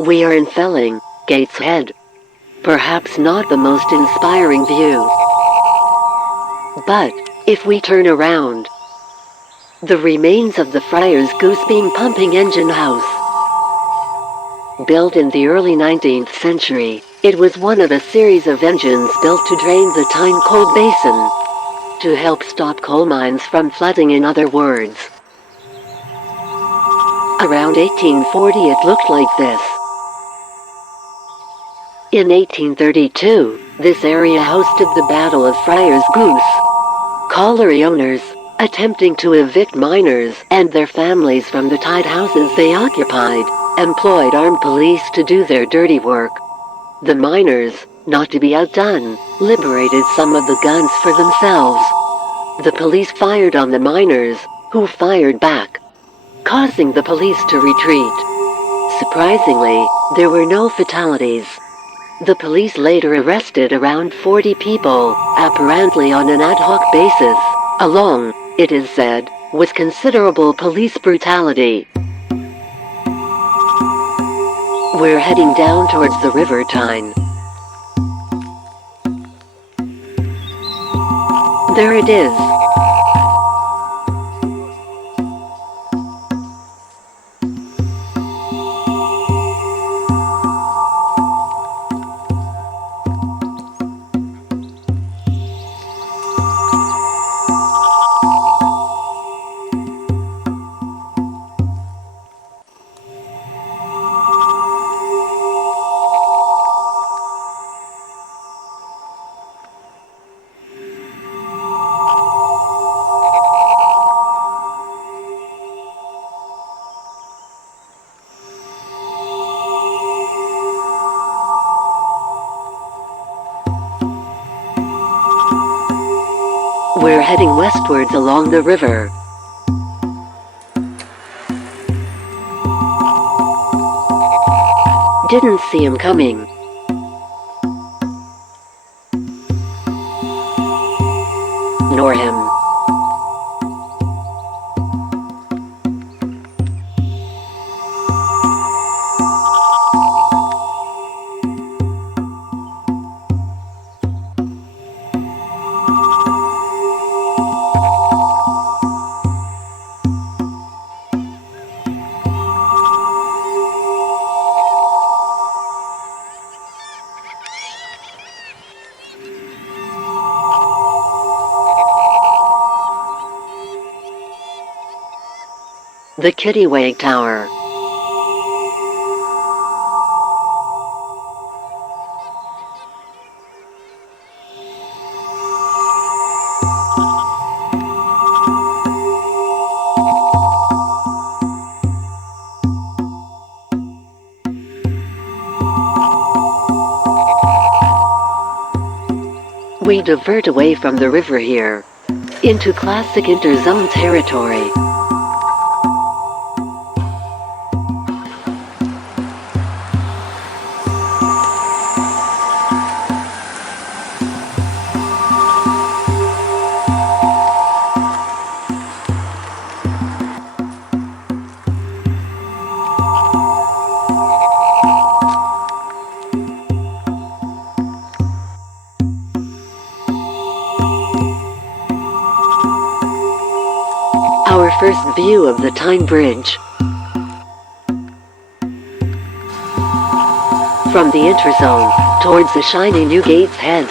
We are in Felling, Gateshead. Perhaps not the most inspiring view. But, if we turn around, the remains of the Friar's Goose beam pumping engine house. Built in the early 19th century, it was one of a series of engines built to drain the Tyne coal basin, to help stop coal mines from flooding, in other words. Around 1840 it looked like this. In 1832, this area hosted the Battle of Friar's Goose. Colliery owners, attempting to evict miners and their families from the tied houses they occupied, employed armed police to do their dirty work. The miners, not to be outdone, liberated some of the guns for themselves. The police fired on the miners, who fired back, causing the police to retreat. Surprisingly, there were no fatalities. The police later arrested around 40 people, apparently on an ad hoc basis, along, it is said, with considerable police brutality. We're heading down towards the River Tyne. There it is. We're heading westwards along the river. Didn't see him coming. Nor him. The Kittiwake Tower. We divert away from the river here, into classic interzone territory. Our first view of the Tyne Bridge. From the interzone, towards the shiny new Gateshead.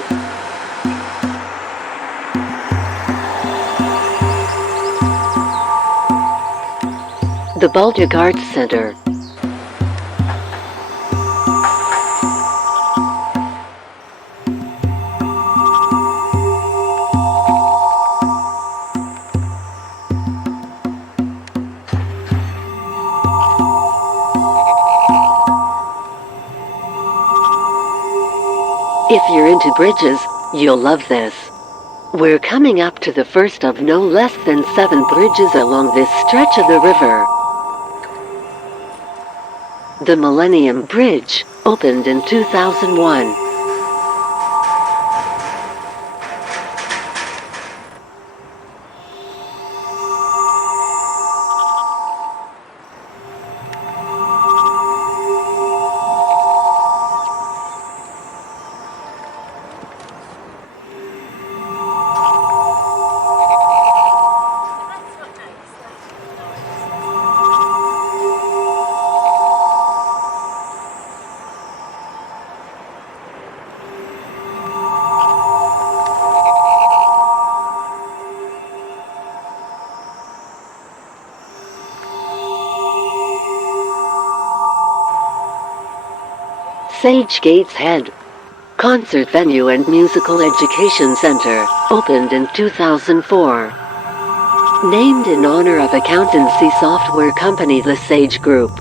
The Baltic Arts Centre. If you're into bridges, you'll love this. We're coming up to the first of no less than 7 bridges along this stretch of the river. The Millennium Bridge opened in 2001. Sage Gateshead. Concert venue and musical education center, opened in 2004. Named in honor of accountancy software company the Sage Group.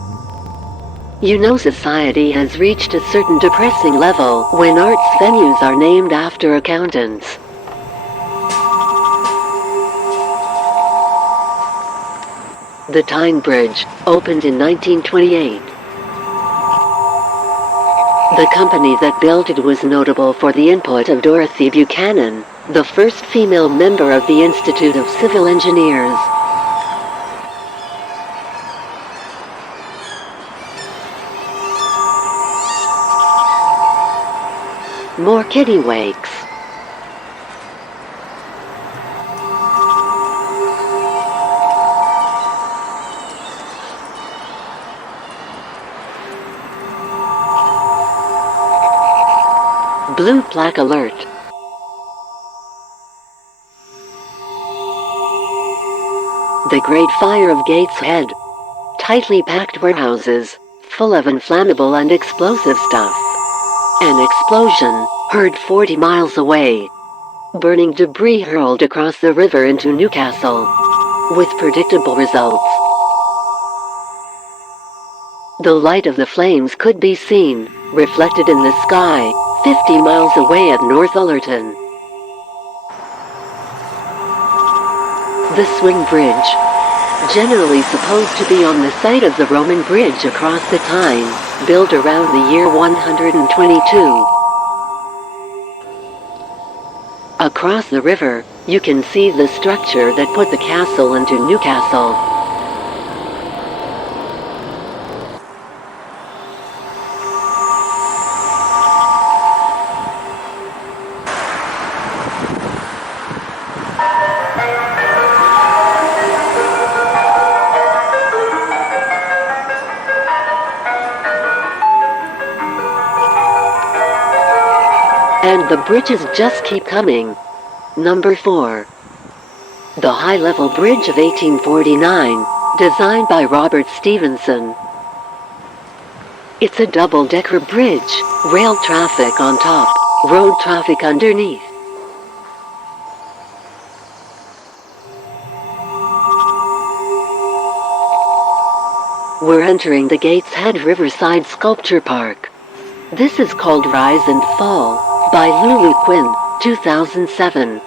You know society has reached a certain depressing level when arts venues are named after accountants. The Tyne Bridge, opened in 1928. The company that built it was notable for the input of Dorothy Buchanan, the first female member of the Institute of Civil Engineers. More kittiwakes. Blue plaque alert. The Great Fire of Gateshead. Tightly packed warehouses, full of inflammable and explosive stuff. An explosion, heard 40 miles away. Burning debris hurled across the river into Newcastle. With predictable results. The light of the flames could be seen, reflected in the sky, 50 miles away at North Ullerton. The Swing Bridge. Generally supposed to be on the site of the Roman bridge across the Tyne, built around the year 122. Across the river, you can see the structure that put the castle into Newcastle. And the bridges just keep coming. Number 4. The high-level bridge of 1849, designed by Robert Stevenson. It's a double-decker bridge, rail traffic on top, road traffic underneath. We're entering the Gateshead Riverside Sculpture Park. This is called Rise and Fall, by Lulu Quinn, 2007.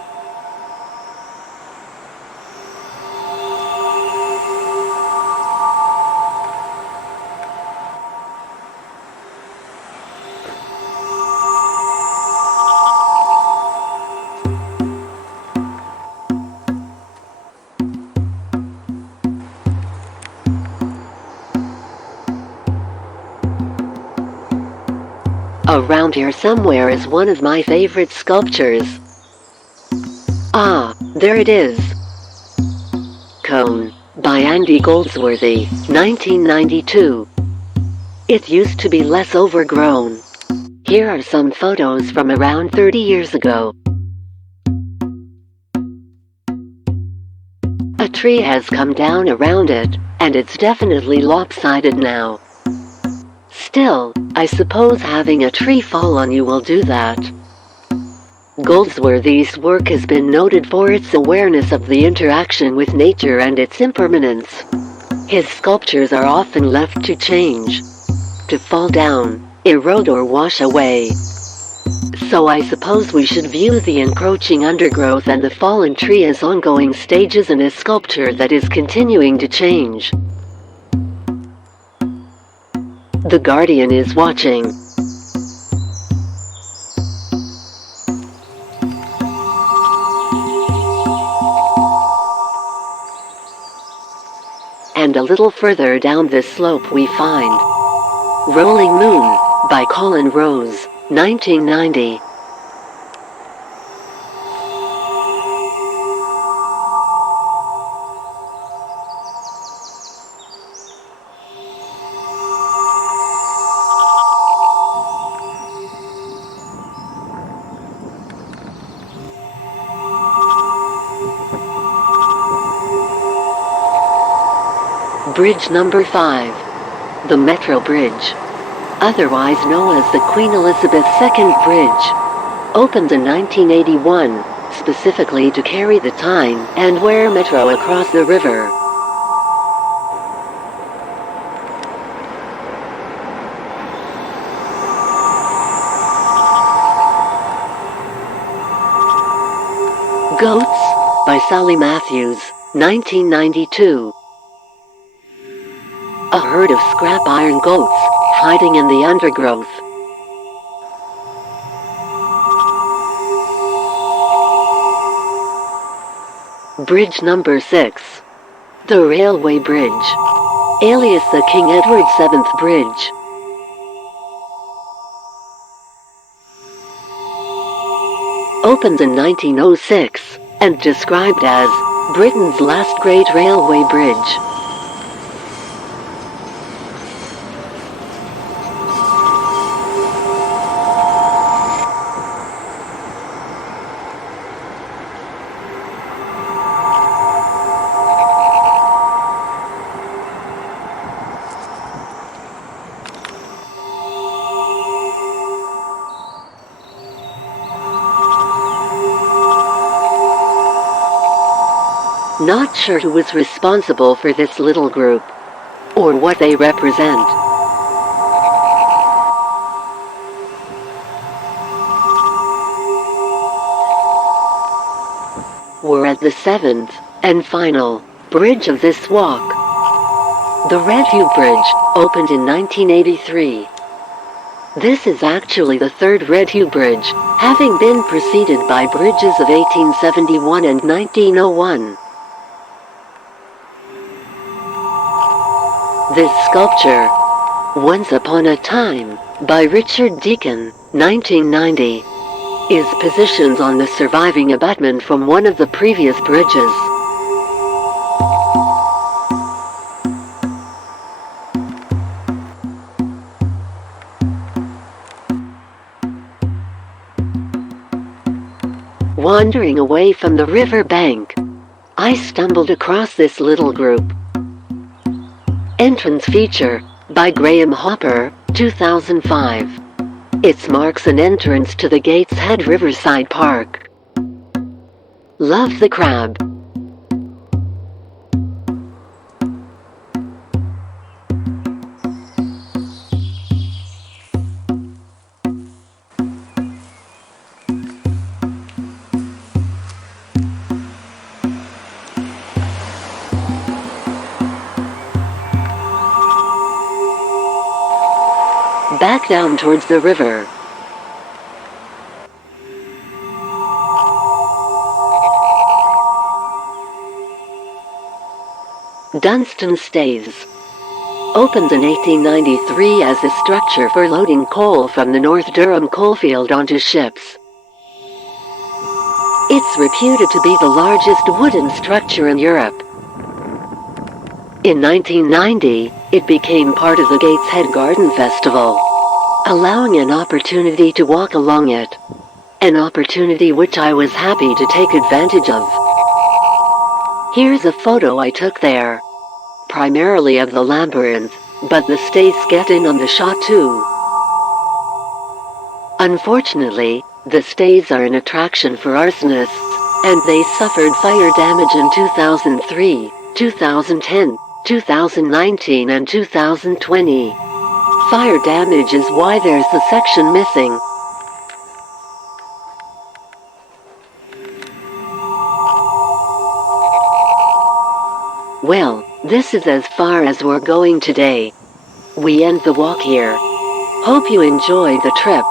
Around here somewhere is one of my favorite sculptures. Ah, there it is. Cone, by Andy Goldsworthy, 1992. It used to be less overgrown. Here are some photos from around 30 years ago. A tree has come down around it, and it's definitely lopsided now. Still, I suppose having a tree fall on you will do that. Goldsworthy's work has been noted for its awareness of the interaction with nature and its impermanence. His sculptures are often left to change, to fall down, erode or wash away. So I suppose we should view the encroaching undergrowth and the fallen tree as ongoing stages in a sculpture that is continuing to change. The Guardian is watching. And a little further down this slope we find Rolling Moon, by Colin Rose, 1990. Bridge number 5. The Metro Bridge. otherwise known as the Queen Elizabeth II Bridge. Opened in 1981, specifically to carry the Tyne and Wear Metro across the river. Goats, by Sally Matthews, 1992. A herd of scrap iron goats, hiding in the undergrowth. Bridge number 6. The Railway Bridge, alias the King Edward VII Bridge. Opened in 1906, and described as Britain's last great railway bridge. Not sure who was responsible for this little group, or what they represent. We're at the 7th, and final, bridge of this walk. The Red Hugh Bridge, opened in 1983. This is actually the third Red Hugh Bridge, having been preceded by bridges of 1871 and 1901. This sculpture, Once Upon a Time, by Richard Deacon, 1990, is positioned on the surviving abutment from one of the previous bridges. Wandering away from the river bank, I stumbled across this little group. Entrance feature, by Graham Hopper, 2005. It marks an entrance to the Gateshead Riverside Park. Love the crab. Back down towards the river. Dunston Staithes. Opened in 1893 as a structure for loading coal from the North Durham coalfield onto ships. It's reputed to be the largest wooden structure in Europe. In 1990, it became part of the Gateshead Garden Festival, allowing an opportunity to walk along it. An opportunity which I was happy to take advantage of. Here's a photo I took there. Primarily of the labyrinth, but the Staithes get in on the shot too. Unfortunately, the Staithes are an attraction for arsonists, and they suffered fire damage in 2003, 2010, 2019 and 2020. Fire damage is why there's the section missing. Well, this is as far as we're going today. We end the walk here. Hope you enjoyed the trip.